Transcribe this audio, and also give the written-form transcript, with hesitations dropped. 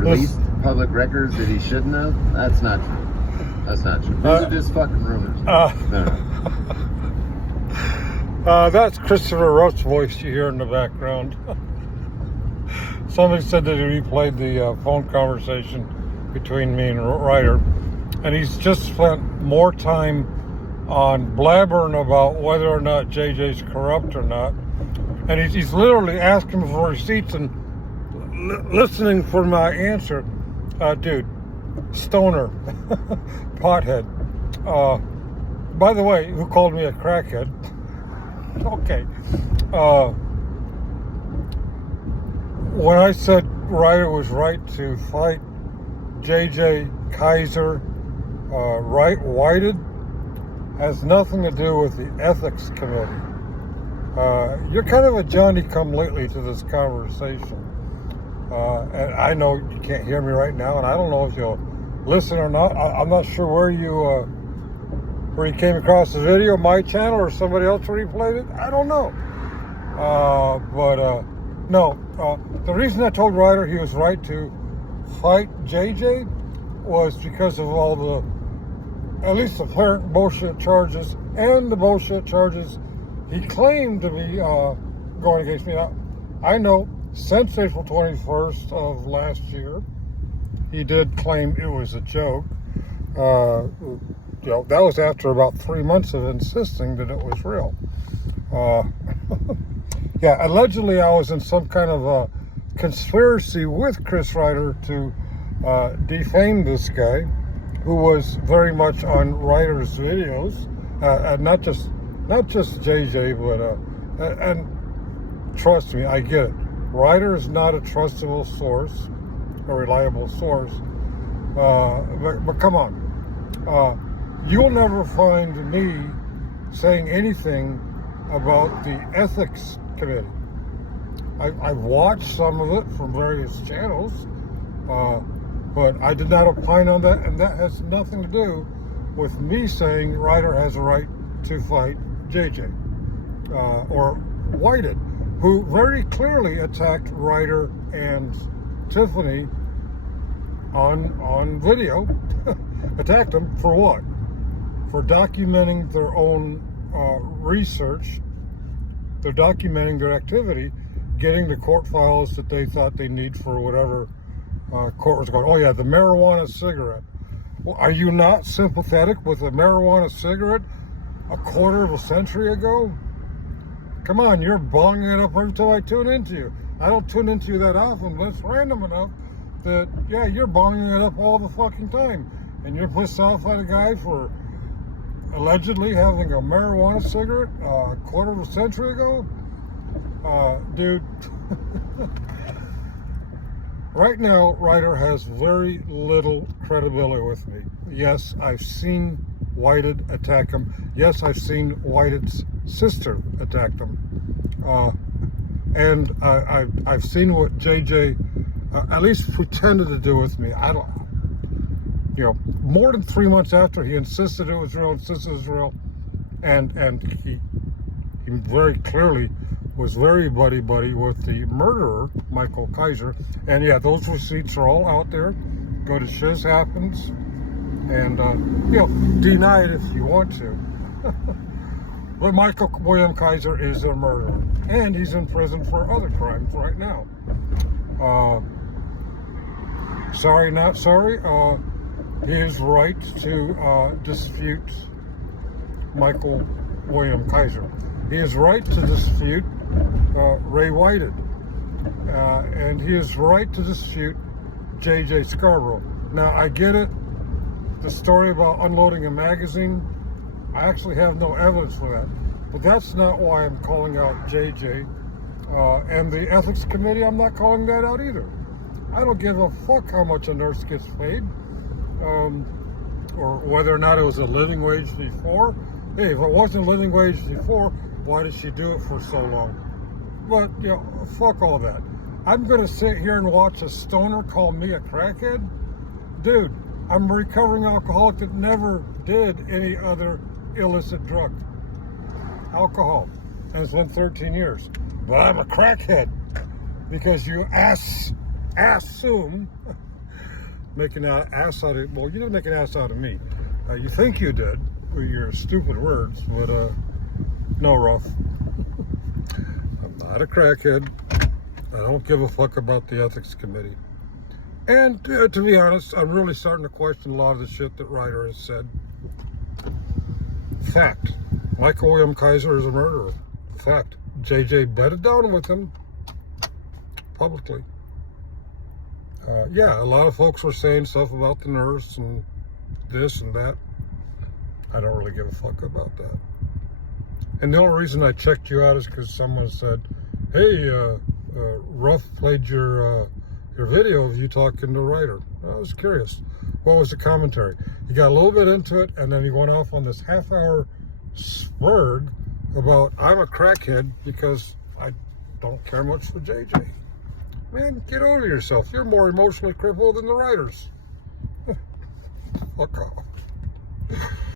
released public records that he shouldn't have. That's not true. That's not true. Those are just fucking rumors. No. That's Christopher Ruff's voice you hear in the background. Somebody said that he replayed the phone conversation between me and Ryder, and he's just spent more time on blabbering about whether or not JJ's corrupt or not, and he's literally asking for receipts and listening for my answer. Dude, stoner, pothead. By the way, who called me a crackhead? Okay. When I said Ryder was right to fight JJ Kaiser, whited, has nothing to do with the ethics committee. You're kind of a Johnny-come-lately to this conversation. And I know you can't hear me right now, and I don't know if you'll listen or not. I'm not sure where you came across the video, my channel or somebody else replayed it. I don't know. No. The reason I told Ryder he was right to fight JJ was because of all the, at least apparent bullshit charges and the bullshit charges he claimed to be going against me. Now, I know since April 21st of last year, he did claim it was a joke. That was after about 3 months of insisting that it was real. Yeah, allegedly I was in some kind of a conspiracy with Chris Ryder to defame this guy, who was very much on Ryder's videos, and not just JJ, but and trust me, I get it. Ryder is not a trustable source, a reliable source, but come on, you'll never find me saying anything about the ethics committee. I've watched some of it from various channels, but I did not opine on that, and that has nothing to do with me saying Ryder has a right to fight JJ or Whited, who very clearly attacked Ryder and Tiffany on video. Attacked them for what? For documenting their own research. They're documenting their activity, getting the court files that they thought they need for whatever court was going. Oh yeah, the marijuana cigarette. Well, are you not sympathetic with a marijuana cigarette a quarter of a century ago? Come on, you're bonging it up every time I tune into you. I don't tune into you that often, but it's random enough that, yeah, you're bonging it up all the fucking time. And you're pissed off at a guy for allegedly having a marijuana cigarette a quarter of a century ago? Dude, right now, Ryder has very little credibility with me. Yes, I've seen Whited attack him. Yes, I've seen Whited's sister attack him. And I've seen what JJ at least pretended to do with me. I don't, more than 3 months after he insisted it was real, and he very clearly was very buddy with the murderer, Michael Kaiser. And yeah, those receipts are all out there. Go to Shiz Happens and deny it if you want to. But Michael William Kaiser is a murderer, and he's in prison for other crimes right now. Sorry, not sorry. He is right to dispute Michael William Kaiser. He is right to dispute Ray Whited. And he is right to dispute JJ Scarborough. Now, I get it. The story about unloading a magazine, I actually have no evidence for that. But that's not why I'm calling out JJ. And the ethics committee, I'm not calling that out either. I don't give a fuck how much a nurse gets paid. Or whether or not it was a living wage before. Hey, if it wasn't a living wage before, why did she do it for so long? But, fuck all that. I'm going to sit here and watch a stoner call me a crackhead? Dude, I'm a recovering alcoholic that never did any other illicit drug. Alcohol. And it's been 13 years. But I'm a crackhead. Because you assume making an ass out of, well, you didn't make an ass out of me. You think you did with your stupid words, but no, Ruff. I'm not a crackhead. I don't give a fuck about the ethics committee. And to be honest, I'm really starting to question a lot of the shit that Ryder has said. Fact. Michael William Kaiser is a murderer. Fact. JJ bedded down with him publicly. Yeah, a lot of folks were saying stuff about the nurse and this and that. I don't really give a fuck about that. And the only reason I checked you out is because someone said, hey, Ruff played your video of you talking to Ryder. I was curious. What was the commentary? He got a little bit into it, and then he went off on this half-hour spurg about I'm a crackhead because I don't care much for JJ. Man, get over yourself. You're more emotionally crippled than the Ryders. Fuck off.